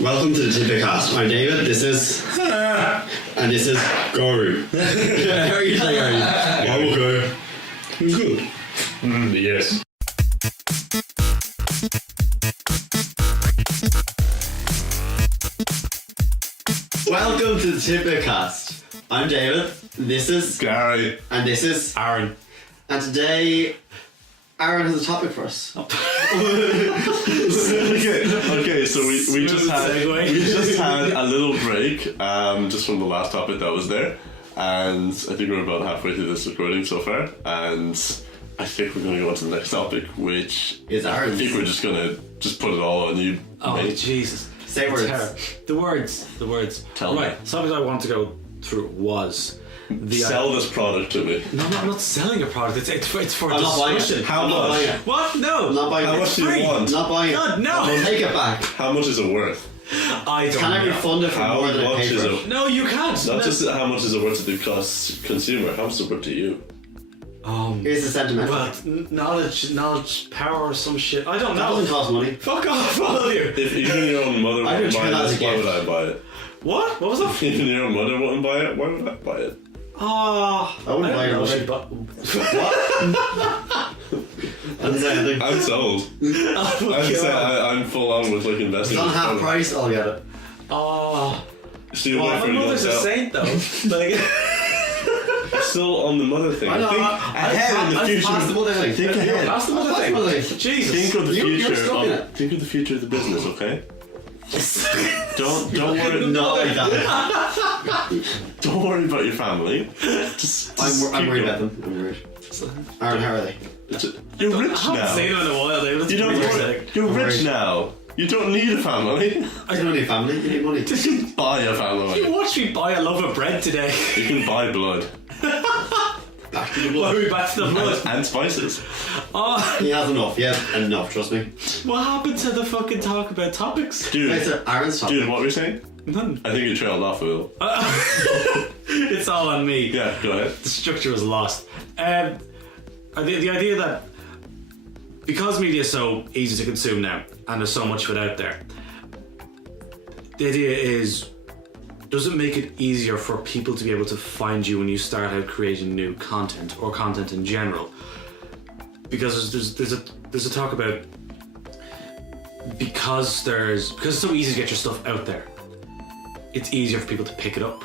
Welcome to the TidBit cast. I'm David. This is and this is Goru. How are you today, Gary? I'm okay. I'm good. Yes. Welcome to the TidBit cast. I'm David. This is Gary. and this is Aaron. and today Aaron has a topic for us. Okay, so we just had a little break just from the last topic that was there, and I think we're about halfway through this recording so far, and I think we're going to go on to the next topic, which Is Aaron's. I think we're just going to put it all on you, Oh, mate. Jesus. Say words. The words. Tell me. Right, something I want to go through was the Sell this product to me. No, I'm not selling a product. It's for I'm not buying it. discussion. How I'm not much? buying it. What? No. I'm not buying How it. much do free. you want? Not buying it. God, no. We'll take it back. How much is it worth? I don't Can I know. refund it for How more than I much paid is for it? it? No, you can't. Not No. just how much is it worth to the consumer, how much is it worth to you? Here's the sentiment. Well, knowledge, power, or some shit. I don't That know. doesn't cost money. Fuck off, all of you. If even your own mother I wouldn't return buy that as a this, why gift. would I buy it? What? What was that? Even your own mother wouldn't buy it, why would I buy it? Oh, I wouldn't buy don't know. it. She bought- I didn't say anything. I'm sold. Oh, I'm full on with like investing. It's on half price, I'll get it. Oh. So your My boyfriend mother's a wants out. saint, though. Like, Still on the mother thing. I know, Think ahead in the future. That's the mother thing. Think ahead. that's the mother That's thing. the mother thing. Jesus. Think of the You're future. stuck in it. Think of the future of the business, okay? Don't worry. No, like that. Don't worry about your family. Just I'm keep worried going. about them. I'm worried. Aaron, how are they? You're rich I haven't seen now. him in a while, David. That's You don't. pretty worry. sick. You're I'm rich worried. now. You don't need a family. I don't need family. You need money. Buy a You family. watched me buy a loaf of bread today. You can buy blood Back to the Well, blood. we back to the blood. and spices. Oh, He has enough. He has enough. Trust me. what happened to the fucking talk about topics? Right, Dude, so Aaron's topic. what were you saying? None. I think you trailed off a little. It's all on me. Yeah, go ahead. The structure was lost. The idea that because media is so easy to consume now and there's so much of it out there, the idea is, does it make it easier for people to be able to find you when you start out creating new content or content in general? Because there's a talk about because it's so easy to get your stuff out there, it's easier for people to pick it up.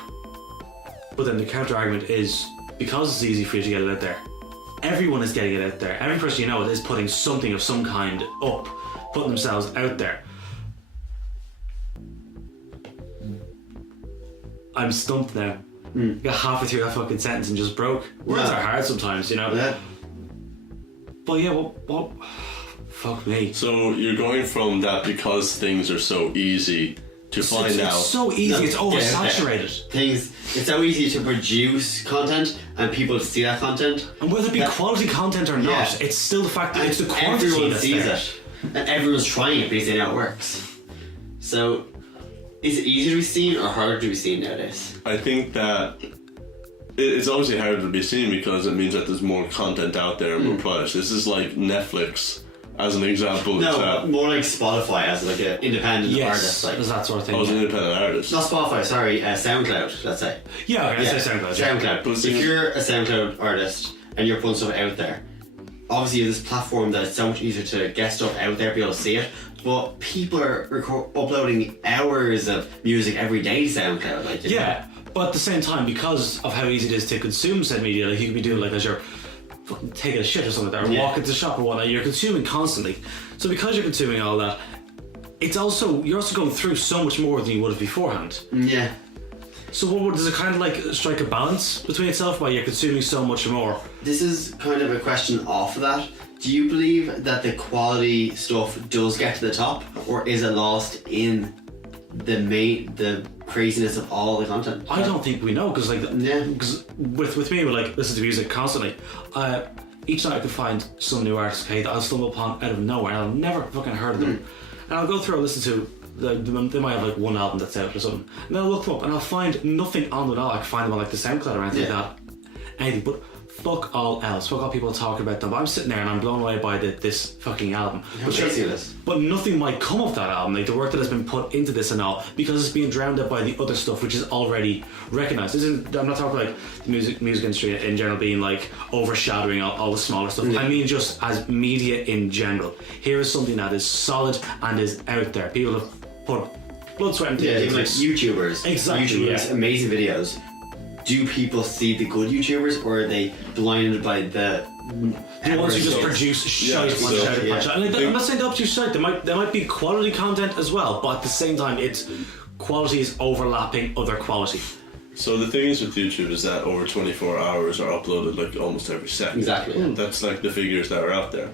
But then the counter argument is, because it's easy for you to get it out there, everyone is getting it out there. Every person you know is putting something of some kind up, putting themselves out there. I'm stumped now. Got halfway through that fucking sentence and just broke. Words Yeah. are hard sometimes, you know. Yeah. But yeah, what? Fuck me. So you're going from that because things are so easy to find out. It's so easy. No, It's get out there. oversaturated. Things. It's so easy to produce content and people to see that content. And whether it be That- quality content or not, Yeah. it's still the fact that And it's the quantity everyone that's sees there. it. And everyone's trying it because they know it works. So, is it easier to be seen or harder to be seen nowadays? I think that it's obviously harder to be seen because it means that there's more content out there and more products. This is like Netflix as an example. No, more like Spotify as like an independent artist. Yes, Like, it's that sort of thing. I was an independent artist. not Spotify, sorry, SoundCloud, let's say. Yeah, okay, I say SoundCloud. Yeah. SoundCloud. But If see- you're a SoundCloud artist and you're putting stuff out there, obviously you have this platform that it's so much easier to get stuff out there, be able to see it. But people are uploading hours of music every day to SoundCloud. Like, you know. Yeah, but at the same time, because of how easy it is to consume said media, like you could be doing like as you're fucking taking a shit or something like that, or Yeah. walking to the shop or whatnot, you're consuming constantly. So because you're consuming all that, you're also going through so much more than you would have beforehand. Yeah. So does it kind of like strike a balance between itself while you're consuming so much more? This is kind of a question off of that. Do you believe that the quality stuff does get to the top, or is it lost in the craziness of all the content? I don't think we know because Yeah. because with me, we like listen to music constantly. Each night I could find some new artist, okay, that I'll stumble upon out of nowhere, and I've never fucking heard of them. And I'll go through and listen to. They might have like one album that's out or something, and I'll look them up and I'll find nothing on it at all. I can find them on like the SoundCloud or anything like that. Anything, but fuck all else. Fuck all people talking about them. But I'm sitting there and I'm blown away by this fucking album. How crazy it is. But nothing might come of that album, like the work that has been put into this and all, because it's being drowned out by the other stuff which is already recognised. I'm not talking like the music industry in general being like overshadowing all the smaller stuff. I mean just as media in general. Here is something that is solid and is out there. People have put blood, sweat and tears. Yeah, even like YouTubers. Exactly, YouTubers, amazing videos. Do people see the good YouTubers, or are they blinded by the ones who just produce shite one shot upon shot? And I'm not saying they'll produce shite. There might be quality content as well, but at the same time, it's quality is overlapping other quality. So the thing is with YouTube is that over 24 hours are uploaded like almost every second. Exactly. Yeah. That's like the figures that are out there.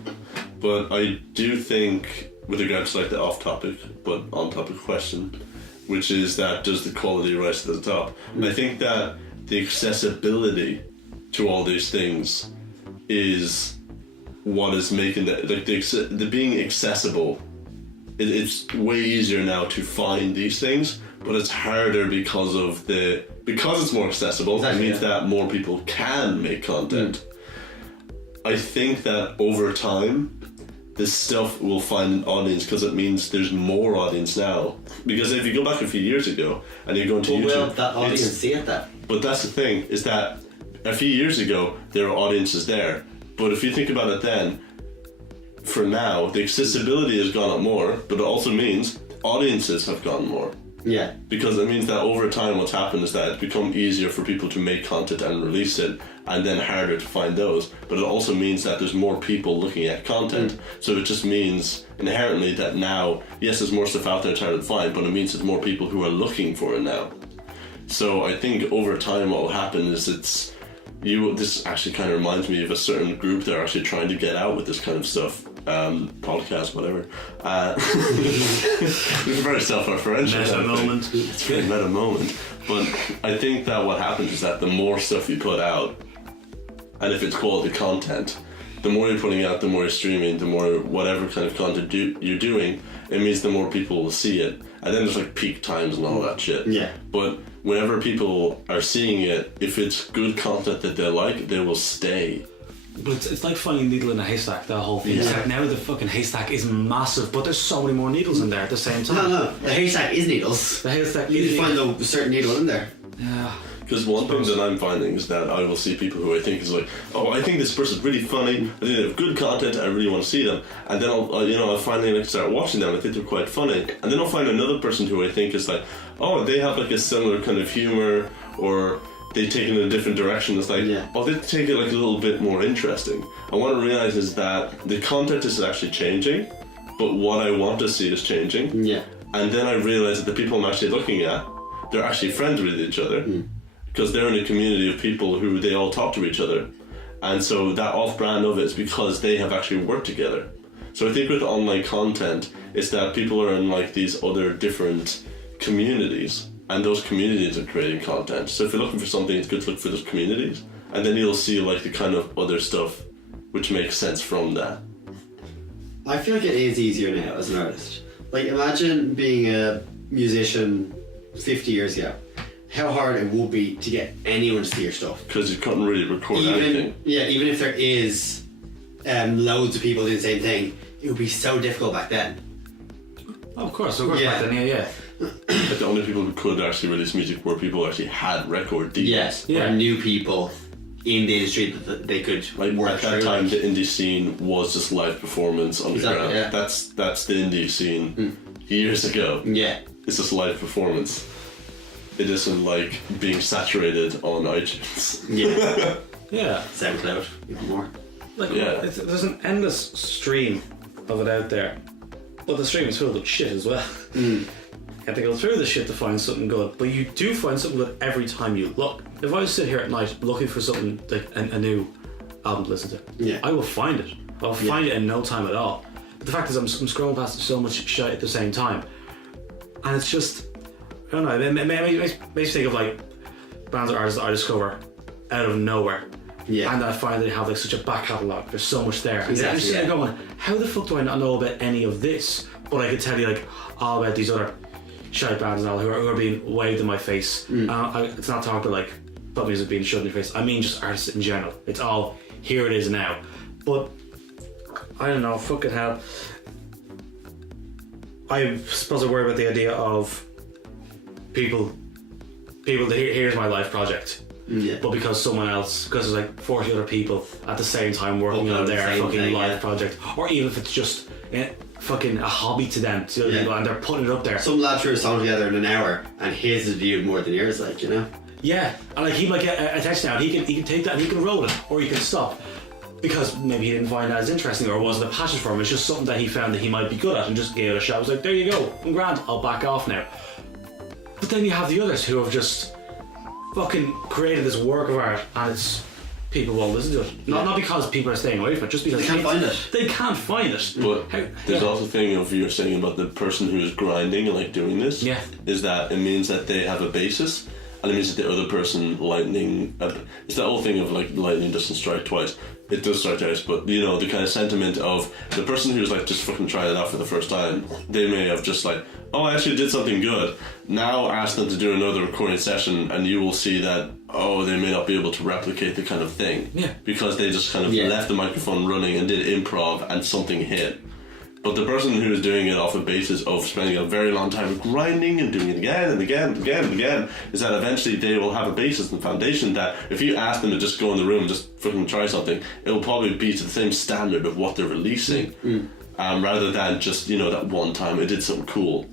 But I do think, with regards to like the off-topic but on-topic question, which is that does the quality rise to the top? And I think that the accessibility to all these things is what is making the being accessible. It's way easier now to find these things, but it's harder because it's more accessible. Exactly, it means that more people can make content. I think that over time this stuff will find an audience because it means there's more audience now. Because if you go back a few years ago and you go into YouTube, will that audience see it then? But that's the thing, is that a few years ago there were audiences there. But if you think about it then, for now, the accessibility has gone up more, but it also means audiences have gone more. Yeah. Because it means that over time what's happened is that it's become easier for people to make content and release it, and then harder to find those. But it also means that there's more people looking at content. So it just means inherently that now, yes, there's more stuff out there it's harder to find, but it means there's more people who are looking for it now. So I think over time what will happen is this actually kind of reminds me of a certain group that are actually trying to get out with this kind of stuff. Podcast, whatever. It's a very self-referential meta moment. It's a really meta moment. But I think that what happens is that the more stuff you put out, and if it's quality content, the more you're putting out, the more you're streaming, the more whatever kind of content you're doing, it means the more people will see it. And then there's like peak times and all that shit. Yeah. But whenever people are seeing it, if it's good content that they like, they will stay. But it's like finding a needle in a haystack, that whole thing. Yeah. Like now the fucking haystack is massive, but there's so many more needles in there at the same time. No, the haystack is needles. The haystack You is need to find a certain needle in there. Yeah. Because one thing that I'm finding is that I will see people who I think is like, oh, I think this person's really funny, I think they have good content, I really want to see them, and then I'll finally like start watching them, I think they're quite funny, and then I'll find another person who I think is like, oh, they have like a similar kind of humor, or they take it in a different direction. It's like, oh, they take it like a little bit more interesting. And what I realize is that the content is actually changing, but what I want to see is changing. Yeah. And then I realize that the people I'm actually looking at, they're actually friends with each other. Because they're in a community of people who they all talk to each other. And so that off-brand of it is because they have actually worked together. So I think with online content, it's that people are in like these other different communities, and those communities are creating content. So if you're looking for something, it's good to look for those communities, and then you'll see like the kind of other stuff which makes sense from that. I feel like it is easier now as an artist. Like imagine being a musician 50 years ago. How hard it would be to get anyone to see your stuff. Because you couldn't really record anything. Yeah, even if there is loads of people doing the same thing, it would be so difficult back then. Oh, of course, back then, yeah. But the only people who could actually release music were people who actually had record deals. Yes, or new people in the industry that they could like work at that through. time, the indie scene was just live performance underground. Exactly, yeah. That's the indie scene years ago. Yeah. It's just live performance. It isn't like being saturated on iTunes. Yeah. Yeah. SoundCloud, even more. Like, there's an endless stream of it out there. But the stream is filled with shit as well. You have to go through the shit to find something good. But you do find something good every time you look. If I sit here at night looking for something, like a new album to listen to, I will find it. I'll find it in no time at all. But the fact is I'm scrolling past so much shit at the same time. And it's just, I don't know, it makes me think of like bands or artists that I discover out of nowhere. Yeah. And I find they have like such a back catalogue. There's so much there. And I'm just going, how the fuck do I not know about any of this? But I could tell you like all about these other shite bands and all who are being waved in my face. It's not talking about like pop music being shoved in your face. I mean just artists in general. It's all, here it is now. But, I don't know, fucking hell. I suppose I worry about the idea of people, here's my life project. Yeah. But because there's like 40 other people at the same time working on the their same fucking thing, life yeah. project, or even if it's just fucking a hobby to them, to other people, and they're putting it up there. Some lad threw a song together in an hour, and his is viewed more than yours, like, you know? Yeah, and like he might get attention now, and he can take that and he can roll it, or he can stop. Because maybe he didn't find that as interesting, or it wasn't a passion for him, it's just something that he found that he might be good at and just gave it a shot. I was like, there you go, I'm grand, I'll back off now. But then you have the others who have just fucking created this work of art, and it's people won't listen to it. Not because people are staying away from it, just because They can't find it. They can't find it. But there's also the thing of you're saying about the person who's grinding and like doing this. Yeah. Is that it means that they have a basis, and it means that the other person lightning. It's that whole thing of like lightning doesn't strike twice. It does strike twice, but you know the kind of sentiment of the person who's like just fucking trying it out for the first time. They may have just like, oh, I actually did something good. Now ask them to do another recording session, and you will see that they may not be able to replicate the kind of thing. Yeah. Because they just kind of left the microphone running and did improv, and something hit. But the person who is doing it off a basis of spending a very long time grinding and doing it again and again and again and again, is that eventually they will have a basis and foundation that if you ask them to just go in the room and just fucking try something, it will probably be to the same standard of what they're releasing, rather than just, you know, that one time I did something cool.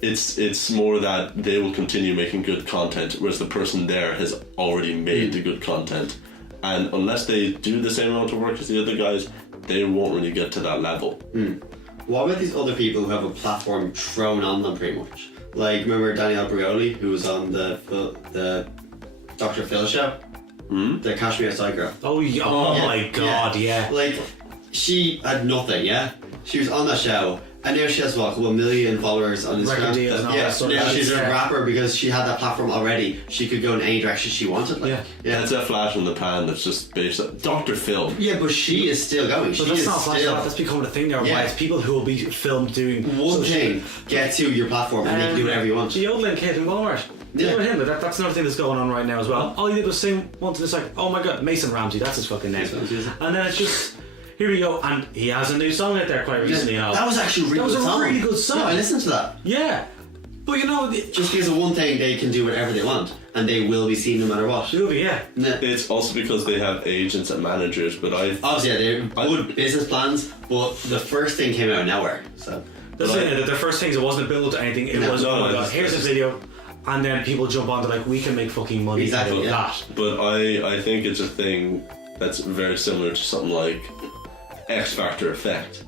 It's more that they will continue making good content, whereas the person there has already made the good content. And unless they do the same amount of work as the other guys, they won't really get to that level. What about these other people who have a platform thrown on them, pretty much? Like, remember Danielle Bregoli, who was on the Dr. Phil show? The Kashmir Outside girl. Oh my god, yeah. Like, she had nothing, yeah? She was on that show, and now she has, what, a couple million followers on Instagram? Record deals and all that sort of now shit, she's a yeah. rapper because she had that platform already. She could go in any direction she wanted. Like, That's a flash in the pan that's just based on Dr. Phil. Yeah, but she is still going. But She that's is not flash still... that's becoming a thing now, Yeah. right? It's people who will be filmed doing One thing, get to your platform and you can do whatever you want. The yodeling kid in Walmart. Yeah. You know him, but that's another thing that's going on right now as well. All he did was sing once and it's like, oh my god, Mason Ramsey, that's his fucking name. Mason Ramsey. And then it's just, here we go, and he has a new song out there quite recently. Yeah, that was actually a really good song. That was a really good song. Yeah, I listened to that. Yeah. But you know, Just because of one thing, they can do whatever they want, and they will be seen no matter what. yeah. It's also because they have agents and managers, but Obviously, they're good business plans, but the first thing came out of nowhere. So That's it, that the first things, it wasn't built to anything, it was, oh my god, here's a video, and then people jump on to like, we can make fucking money Exactly, out of yeah. that. But I think it's a thing that's very similar to something like X Factor effect.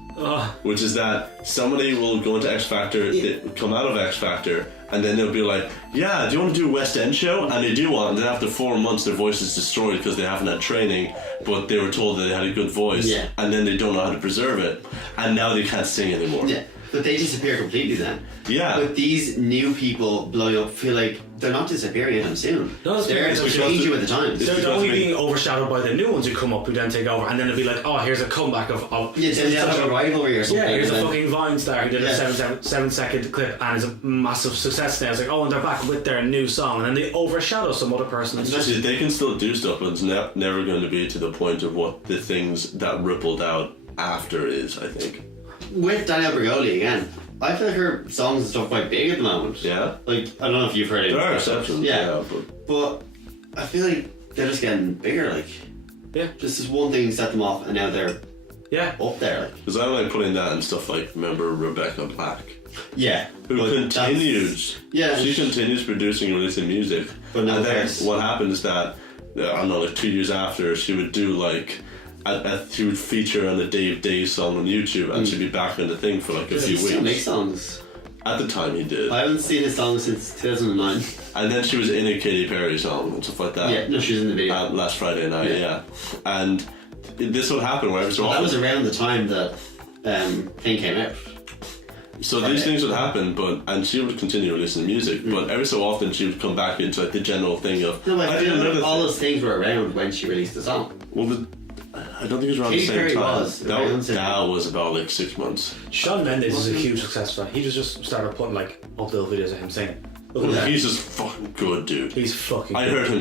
Which is that somebody will go into X Factor, they come out of X Factor, and then they'll be like, yeah, do you want to do a West End show? And they do want, and then after 4 months their voice is destroyed because they haven't had training, but they were told that they had a good voice, and then they don't know how to preserve it, and now they can't sing anymore. yeah, but they disappear completely then. Yeah. But these new people blowing up feel like they're not disappearing anytime soon. No, it's they're because changing with the times. They're because only we- being overshadowed by the new ones who come up, who then take over, and then it'll be like, oh, here's a comeback of Yeah, they have a rivalry or something. yeah, here's a and then- fucking Vine star who did a 7-second clip and is a massive success now. It's like, oh, and they're back with their new song, and then they overshadow some other person. It's just, Especially, they can still do stuff, but it's never going to be to the point of what the things that rippled out after is, I think. With Danielle Bregoli again, I feel like her songs and stuff are quite big at the moment. Yeah. Like, I don't know if you've heard it. There are exceptions, But I feel like they're just getting bigger, like. Yeah. Just this one thing set them off, and now they're yeah. up there, like. Because I like putting that in stuff like, remember Rebecca Black? Yeah. Who but continues. Yeah. She continues producing and releasing music. But now and then there's- what happened is that, I don't know, like 2 years after, she would do like, she would feature on a Dave Day song on YouTube, and she'd be back in the thing for like a Does few he still make weeks. songs? At the time he did. I haven't seen his song since 2009. And then she was in a Katy Perry song and stuff like that. Yeah, no, she was in the video. Last Friday night, Yeah. And this would happen wherever so Well, that often. was around the time that thing came out. So these things would happen, and she would continue releasing music, but every so often she would come back into like the general thing of, No, but I did feel another like all thing. those things were around when she released the song. Well, I don't think it was around Katy the same Perry time. was around the same that time. was about like 6 months. Shawn Mendes is a huge success for that. He just started putting like upload videos of him singing. Yeah. He's just fucking good, dude. He's fucking I good. heard him,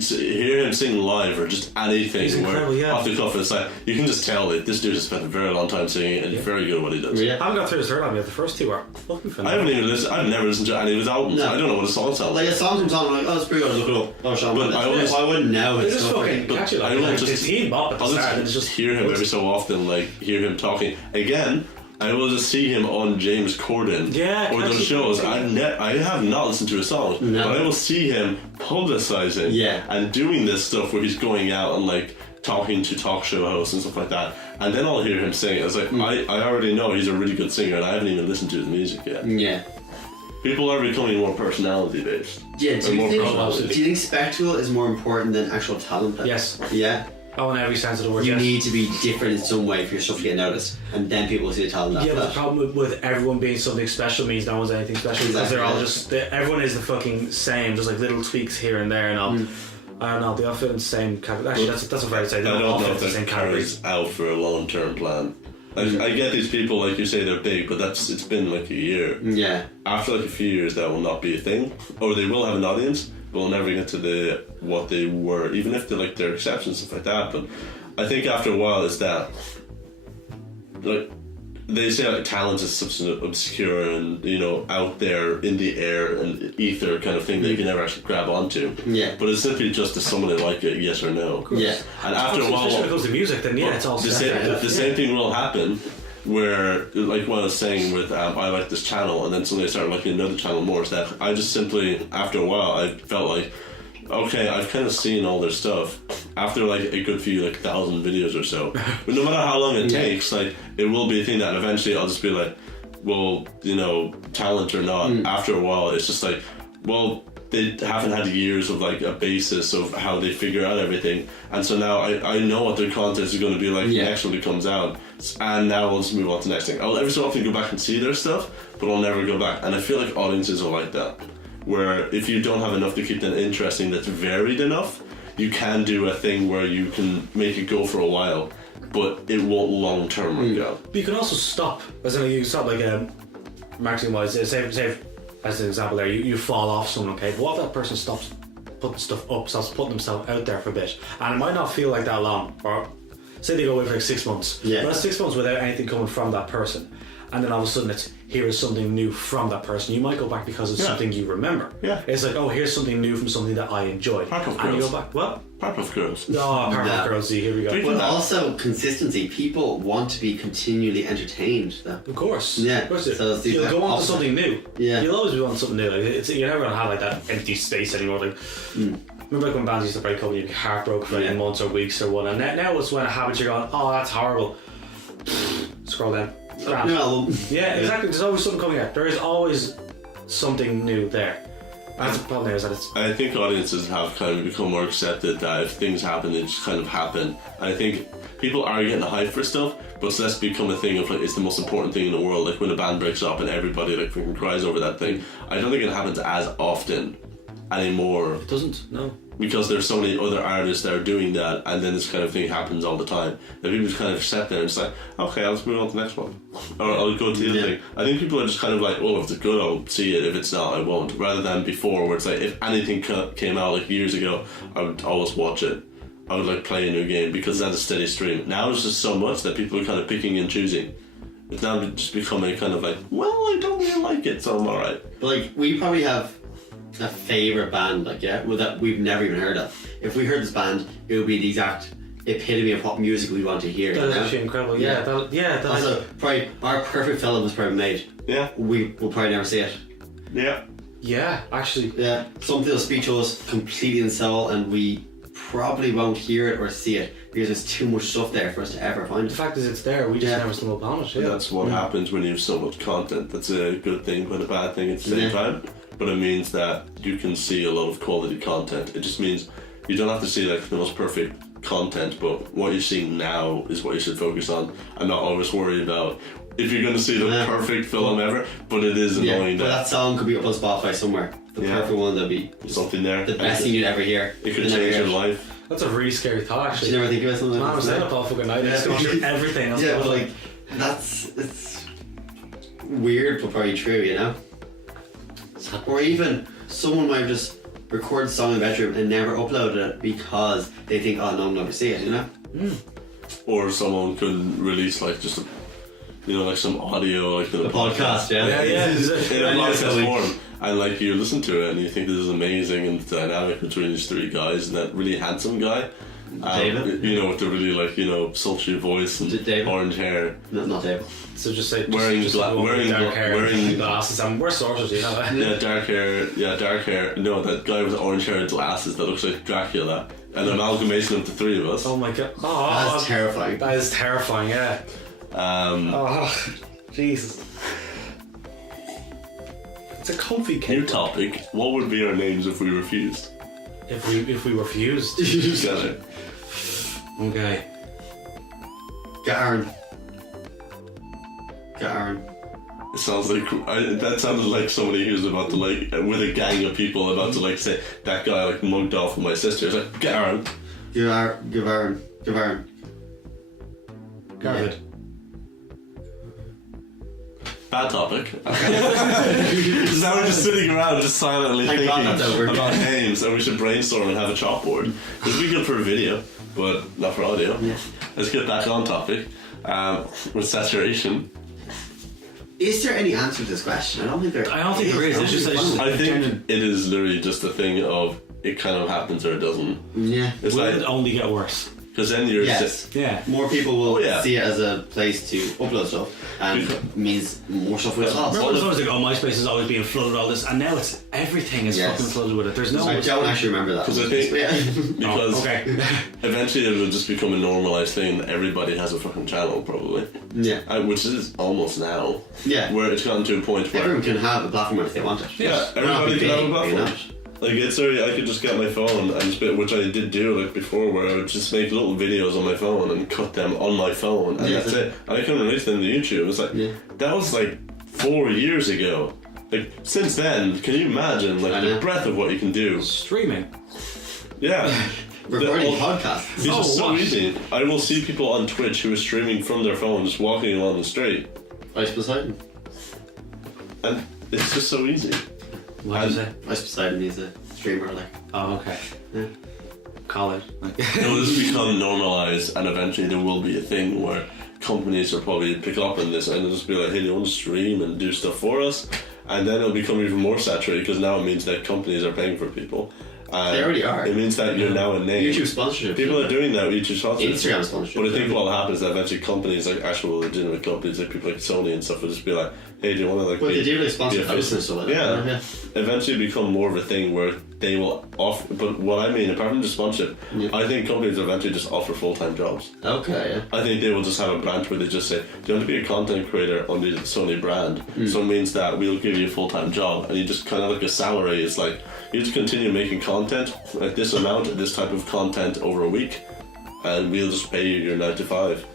hear him sing live or just anything He's incredible, yeah. off the cuff. It's like, you can just tell that this dude has spent a very long time singing and he's very good at what he does. Yeah. I haven't got through his third album yet. The first two are fucking I phenomenal. haven't even listened, I've never listened to any of his albums. No. I don't know what his songs sound Like like. a song from song, I'm like, oh, it's pretty good, I'll look it up. Oh, Sean But Mendes. I wouldn't know They're it's just stuff fucking like catchy. Like, I will like just- his teen bop at the I'll start, and just it's just hear him every so often, like hear him talking. Again, I will just see him on James Corden Yeah, or those catchy. shows. I have not listened to his songs, No. but I will see him publicizing Yeah. and doing this stuff where he's going out and like talking to talk show hosts and stuff like that. And then I'll hear him sing it. It's like, I already know he's a really good singer and I haven't even listened to his music yet. Yeah. People are becoming more personality based. Yeah, And more do you personality. think spectacle is more important than actual talent? Then? yes. Yeah. Oh, in every sense of the word. You yes. need to be different in some way for your stuff to get noticed, and then people will see the talent Yeah, after but the that. problem with everyone being something special means no one's anything special because Exactly, they're all yeah. just everyone is the fucking same, just like little tweaks here and there and all. I don't know, they all fit in the same category. Actually, that's what I would say. I They don't all know fit if in the same that category. carries out for a long term plan. I get these people, like you say, they're big, but it's been like a year. Yeah. After like a few years, that will not be a thing, or they will have an audience, but will never get to what they were, even if they like their exceptions and stuff like that. But I think after a while, it's that like they say like talent is such an obscure and out there in the air and ether kind of thing that you can never actually grab onto. Yeah. But it's simply just does somebody like it, yes or no. Yeah. And after a while, Especially when it comes to music, then yeah, it's all the separate. same thing will happen where, like what I was saying with I like this channel, and then suddenly I started liking another channel more. Is that I just simply, after a while, I felt like, okay, I've kind of seen all their stuff after like a good few, like 1,000 videos or so. But no matter how long it takes, like it will be a thing that eventually I'll just be like, well, talent or not. After a while, it's just like, well, they haven't had years of like a basis of how they figure out everything, and so now I know what their content is going to be like next when it comes out, and now we'll just move on to the next thing. I'll every so often go back and see their stuff, but I'll never go back. And I feel like audiences are like that, where if you don't have enough to keep them interesting that's varied enough, you can do a thing where you can make it go for a while, but it won't long term work out. But you can also stop. As in, you can stop like marketing wise. Say as an example, there you fall off someone. Okay, but what if that person stops putting stuff up, stops putting themselves out there for a bit, and it might not feel like that long, or say they go away for like 6 months. Yeah. But that's 6 months without anything coming from that person, and then all of a sudden it's here is something new from that person. You might go back because it's something you remember. Yeah. It's like, oh, here's something new from something that I enjoyed, Powerpuff and you Girls. go back. What? Powerpuff Girls. No, Powerpuff No. Girls. See, here we go. But also consistency. People want to be continually entertained, though. Of course. Yeah, Of course. so it's the You'll go on to opposite. something new. Yeah. You'll always be on something new. Like, you're never going to have like that empty space anymore. Like, remember like when bands used to break up and you'd be heartbroken for like months or weeks or what. And now it's when it happens, you're going, oh, that's horrible. Scroll down. Grand. No, Yeah, exactly. There's always something coming out. There is always something new there. That's the problem there, is that it's... I think audiences have kind of become more accepted that if things happen, they just kind of happen. And I think people are getting hype for stuff, but it's less become a thing of like, it's the most important thing in the world. Like when a band breaks up and everybody like freaking cries over that thing. I don't think it happens as often anymore It doesn't, no. because there's so many other artists that are doing that, and then this kind of thing happens all the time. That people just kind of sit there and it's like, okay, I'll just move on to the next one. Or I'll go to the other thing. I think people are just kind of like, oh, if it's good, I'll see it. If it's not, I won't. Rather than before, where it's like, if anything came out like years ago, I would always watch it. I would like play a new game because that's a steady stream. Now there's just so much that people are kind of picking and choosing. It's now just becoming kind of like, well, I don't really like it, so I'm alright. but like we probably have a favorite band, like that we've never even heard of. If we heard this band, it would be the exact epitome of what music we want to hear. That is actually incredible. Yeah, that Also, probably our perfect film was probably made. Yeah, We will probably never see it. yeah. yeah, actually. Yeah, something that'll speak to us completely in soul, and we probably won't hear it or see it because there's too much stuff there for us to ever find. The fact is it's there, we just Yeah. never stumble upon it. And Yeah. that's what happens when you have so much content. That's a good thing but a bad thing at the same time. But it means that you can see a lot of quality content. It just means you don't have to see like the most perfect content, but what you're seeing now is what you should focus on. I'm not always worried about if you're going to see the perfect film ever, but it is annoying but that that song could be up on Spotify somewhere. The perfect one that'll be something there. the best thing you'd ever hear. It could You'd never change hear your it. life. That's a really scary thought, Did actually. you never think about something Man, like I'm that? staying up all fucking night. It's going through everything. That's Yeah, what but I like it's weird but probably true, you know? Or even someone might just record a song in the bedroom and never upload it because they think, oh, no one will ever see it, you know? Or someone could release like just a, like some audio, like A podcast, yeah. in a podcast form, and like you listen to it and you think this is amazing and the dynamic between these three guys and that really handsome guy, David, with the really like sultry voice and David. orange hair. No, not David. So just say Wearing dark hair, wearing glasses, and we're sorters, you know. yeah, dark hair. No, that guy with orange hair and glasses that looks like Dracula. An amalgamation of the three of us. Oh my god! That's terrifying. That is terrifying. Yeah. Jesus. It's a comfy New cake. topic. What would be our names if we refused? If we refused. Got it. Okay. Get Aaron. It sounds like that sounded like somebody who's about to like with a gang of people about to like say that guy like mugged off with my sister. It's like get Aaron. Give Aaron. Garvid. Bad topic. So now we're just sitting around just silently Thank God that's over. thinking about names, and we should brainstorm and have a chalkboard. It'd be good for a video, but not for audio. Yeah. Let's get back on topic. With saturation. Is there any answer to this question? I don't think there is. It's just I think it is literally just a thing of it kind of happens or it doesn't. Yeah. It's Will like it only get worse? because then you're Yes. Yeah. More people will yeah. see it as a place to upload stuff, and means more stuff will cost. Remember, there's always like, oh, MySpace is always being flooded with all this, and now it's everything is Yes. fucking flooded with it. There's no. I don't actually remember that. Because I think because Oh, okay. eventually it will just become a normalized thing that everybody has a fucking channel probably, Yeah. which is almost now. Yeah. Where it's gotten to a point where Everyone can have a platform if they want it. yeah, They're not everybody big, can have a you know? platform. Like it's already, I could just get my phone and just, which I did do like before, where I would just make little videos on my phone and cut them on my phone, and Yeah. that's it. And I couldn't release them to YouTube. It's like that was like 4 years ago. Like since then, can you imagine I like know. the breadth of what you can do? Streaming. Yeah. Recording The- podcasts. It's just so what? easy. I will see people on Twitch who are streaming from their phone, just walking along the street, Ice Poseidon. and it's just so easy. What did you say? Ice Poseidon is a streamer, like. Oh, okay. Yeah. College. Like, It will just become normalized, and eventually there will be a thing where companies will probably pick up on this and they'll just be like, hey, do you want to stream and do stuff for us? And then it'll become even more saturated because now it means that companies are paying for people. And They already are. It means that you're now a name. YouTube sponsorship. People are doing that with YouTube sponsorship. Instagram sponsorship. But I think what will happen is that eventually companies, like actual legitimate companies, like people like Sony and stuff, will just be like, hey, do you want to like Well, they do like be sponsor a posts and face? stuff like Yeah. that. Eventually become more of a thing where they will offer, but what I mean, apart from just sponsorship, Yeah. I think companies will eventually just offer full-time jobs. Okay, yeah. I think they will just have a branch where they just say, do you want to be a content creator under the Sony brand? So it means that we'll give you a full-time job, and you just kind of like a salary. It's like, you just continue making content at this amount, this type of content over a week, and we'll just pay you your 9 to 5.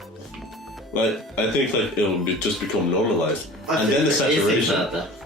Like, I think like it'll just become normalized. And then the saturation.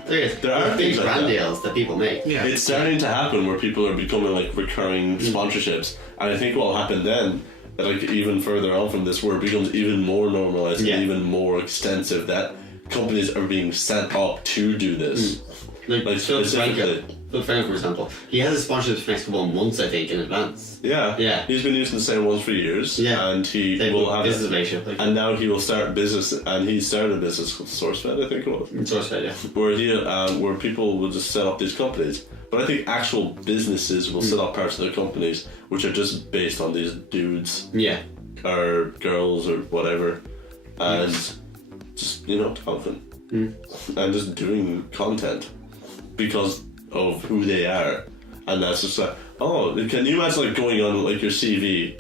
There are big things like brand that. deals that people make. yeah. It's starting to happen where people are becoming like recurring sponsorships, and I think what will happen then, that like even further on from this, where it becomes even more normalized Yeah. and even more extensive, that companies are being set up to do this. Like Phil specifically. Franco, for example, he has a sponsorship for the next couple of months, I think, in advance. Yeah, Yeah. He's been using the same ones for years, Yeah. and he They will will have business it. relationship, like And now he will start business, and he started a business called SourceFed, I think it was. source yeah. Where where people will just set up these companies. But I think actual businesses will set up parts of their companies which are just based on these dudes Yeah. or girls or whatever, and just talking and just doing content because of who they are, and that's just like, oh, can you imagine like going on like your CV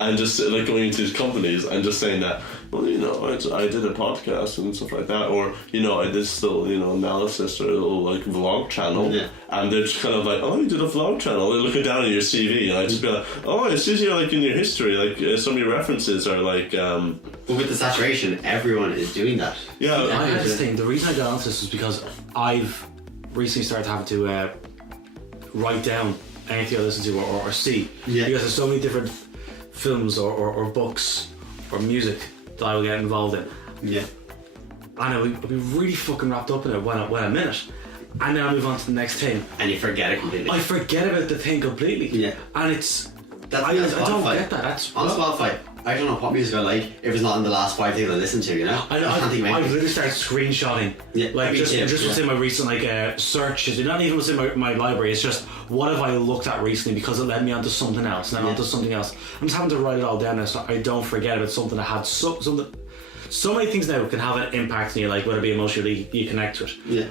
and just like going into these companies and just saying that, well, I did a podcast and stuff like that, or I did still analysis or a little like vlog channel, Yeah. and they're just kind of like, oh, you did a vlog channel. They're looking down at your CV, and I just be like, oh, it says here like in your history, like some of your references are like, But with the saturation, everyone is doing that. yeah, I had this thing. The reason I got onto this was because I've recently started having to write down anything I listen to or see. Yeah. Because there's so many different films or books or music that I will get involved in. Yeah. And I'll be really fucking wrapped up in it when I'm in it. and then I move on to the next thing. And you forget it completely. I forget about the thing completely. Yeah. And it's... That's I don't get that. That's on Spotify. I don't know what music I like if it's not in the last 5 things I listen to, you know? I know, can't think of I've anything. literally started screenshotting. Yeah, like me just too, what's in my recent searches. Not even what's in my library. It's just what have I looked at recently because it led me onto something else, and then onto something else. I'm just having to write it all down now so I don't forget about something that had something. So many things now can have an impact on you, like whether it be emotionally you connect to it. Yeah.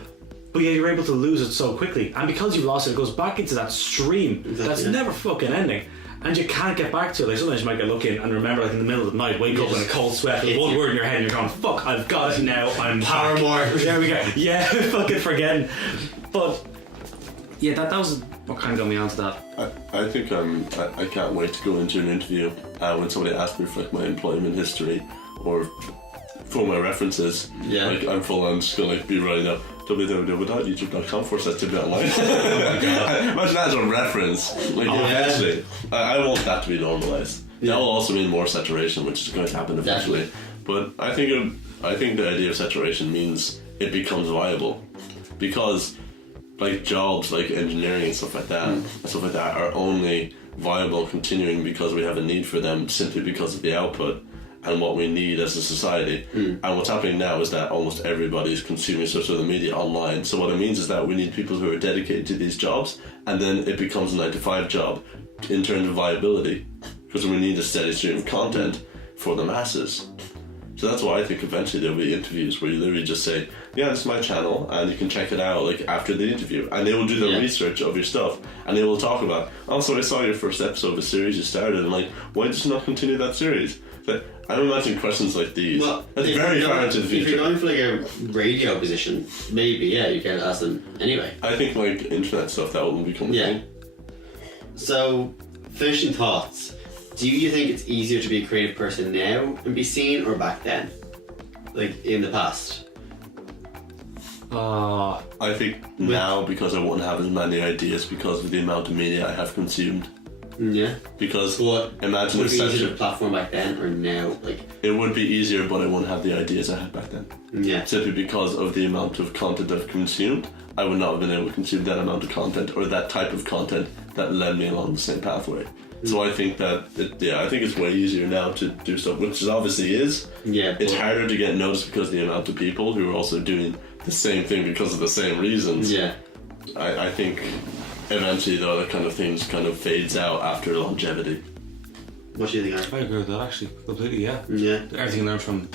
But yeah, you're able to lose it so quickly, and because you've lost it, it goes back into that stream that's never fucking ending. And you can't get back to it. Like sometimes you might get lucky and remember, like in the middle of the night, wake up in a cold sweat with one word in your head, and you're going, "Fuck, I've got it now. I'm Paramore." There we go. Yeah, fucking forgetting. But yeah, that was what kind of got me onto that. I think I can't wait to go into an interview when somebody asks me for like my employment history or for my references. Yeah. Like I'm full on just gonna like be writing up www.youtube.com/TidBit online. Imagine that as a reference. Like eventually, I want that to be normalized. That will also mean more saturation, which is going to happen eventually. But I think the idea of saturation means it becomes viable, because like jobs like engineering and stuff like that are only viable continuing because we have a need for them simply because of the output and what we need as a society. And what's happening now is that almost everybody is consuming social media online. So what it means is that we need people who are dedicated to these jobs, and then it becomes a 9-to-5 job in terms of viability, because we need a steady stream of content for the masses. So that's why I think eventually there'll be interviews where you literally just say, yeah, this is my channel and you can check it out like after the interview, and they will do the research of your stuff and they will talk about, oh, so I saw your first episode of a series you started, and like, why did you not continue that series? But I don't imagine questions like these. Well, that's very far into the future. If you're going for like a radio position, maybe, yeah, you can ask them anyway. I think like internet stuff, that will become a thing. So, finishing thoughts. Do you think it's easier to be a creative person now and be seen, or back then? Like in the past? I think now, because I won't have as many ideas because of the amount of media I have consumed. Yeah. Because would imagine it be easier to platform back then or now? Like, it would be easier, but I wouldn't have the ideas I had back then. Yeah. Simply because of the amount of content I've consumed, I would not have been able to consume that amount of content or that type of content that led me along the same pathway. So I think that I think it's way easier now to do stuff, which it obviously is. Yeah. It's harder to get noticed because of the amount of people who are also doing the same thing because of the same reasons. Yeah. I think eventually the other kind of things kind of fades out after longevity. What do you think, Aaron? I agree with that actually, completely, yeah. Yeah. Everything I learned from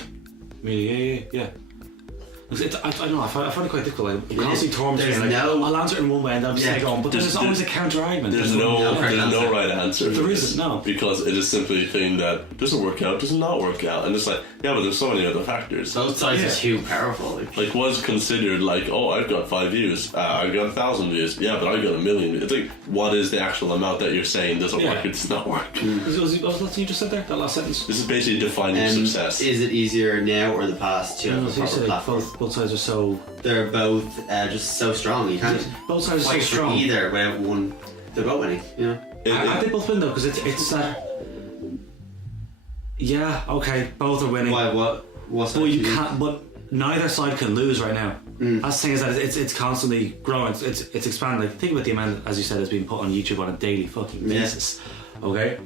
media, yeah. I don't know, I find it quite difficult. Like, constantly tormenting me. Like, I'll answer it in one way and I'll just say going, but there's always a counter argument. There's no right answer. There isn't, no. Because it is simply a thing that doesn't work out, does not work out. And it's like, yeah, but there's so many other factors. Both sides are too powerful. Like what's considered like, oh, I've got 5 views, I've got 1,000 views, yeah, but I've got 1 million. It's like, what is the actual amount that you're saying doesn't work? It does not work. Was that you just said there, that last sentence? This is basically defining success. Is it easier now or in the past to have a proper platform? Both sides are so... They're both just so strong. You can't both sides are fight so strong for either without one. They're both winning, you know? I think both win though, because it's that... Yeah, okay, both are winning. Why, what's but you can't, but neither side can lose right now. That's the thing, is that it's constantly growing, it's expanding. Like, think about the amount, as you said, is being put on YouTube on a daily fucking basis. Okay?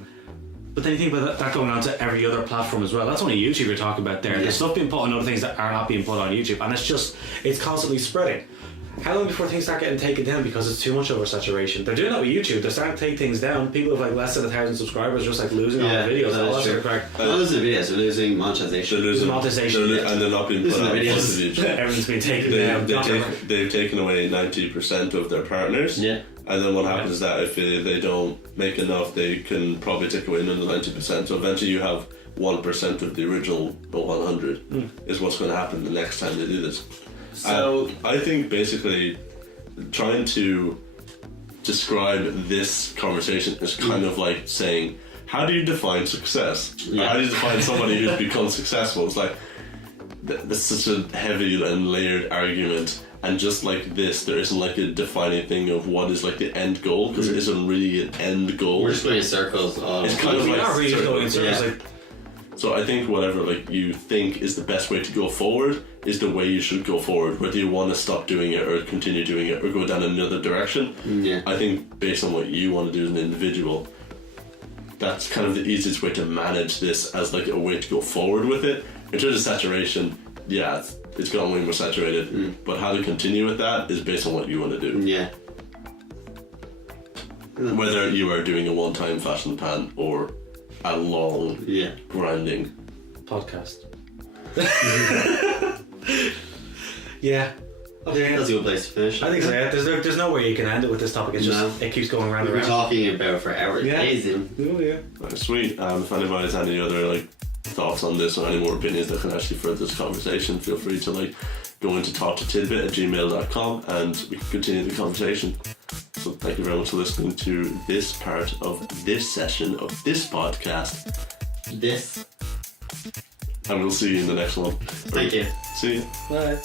But then you think about that going on to every other platform as well. That's only YouTube you're talking about there. There's stuff being put on other things that are not being put on YouTube, and it's constantly spreading. How long before things start getting taken down because it's too much oversaturation? They're doing that with YouTube. They're starting to take things down. People with like less than 1,000 subscribers just like losing all the videos. Not losing the videos, they're losing monetization. They're losing monetization. And they're not being put on videos. Everything's been taken down. They've taken away 90% of their partners. Yeah. And then what happens is that if they don't make enough, they can probably take away another 90%. So eventually you have 1% of the original 100 is what's going to happen the next time they do this. So I think basically trying to describe this conversation is kind of like saying, how do you define success? How do you define somebody who's become successful? It's like, that's such a heavy and layered argument. And just like this, there isn't like a defining thing of what is like the end goal, because it isn't really an end goal. We're just going in circles. It's kind of like not really going in circles. Like, So I think whatever like you think is the best way to go forward is the way you should go forward. Whether you want to stop doing it or continue doing it or go down another direction, I think based on what you want to do as an individual, that's kind of the easiest way to manage this as like a way to go forward with it. In terms of saturation, yeah, it's gotten way more saturated, but how to continue with that is based on what you want to do. Yeah. Whether you are doing a one-time flash in the pan or a long grinding podcast. Yeah. Okay. That's a good place to finish. I think so. Yeah. There's no way you can end it with this topic. It's just it keeps going round and We're round. talking about for hours. Yeah. Days in. Oh yeah. Right, sweet. If anybody has any other like thoughts on this or any more opinions that can actually further this conversation, feel free to like go into talktotidbit@gmail.com and we can continue the conversation. So thank you very much for listening to this part of this session of this podcast. This. And we'll see you in the next one. Thank you. See you. Bye.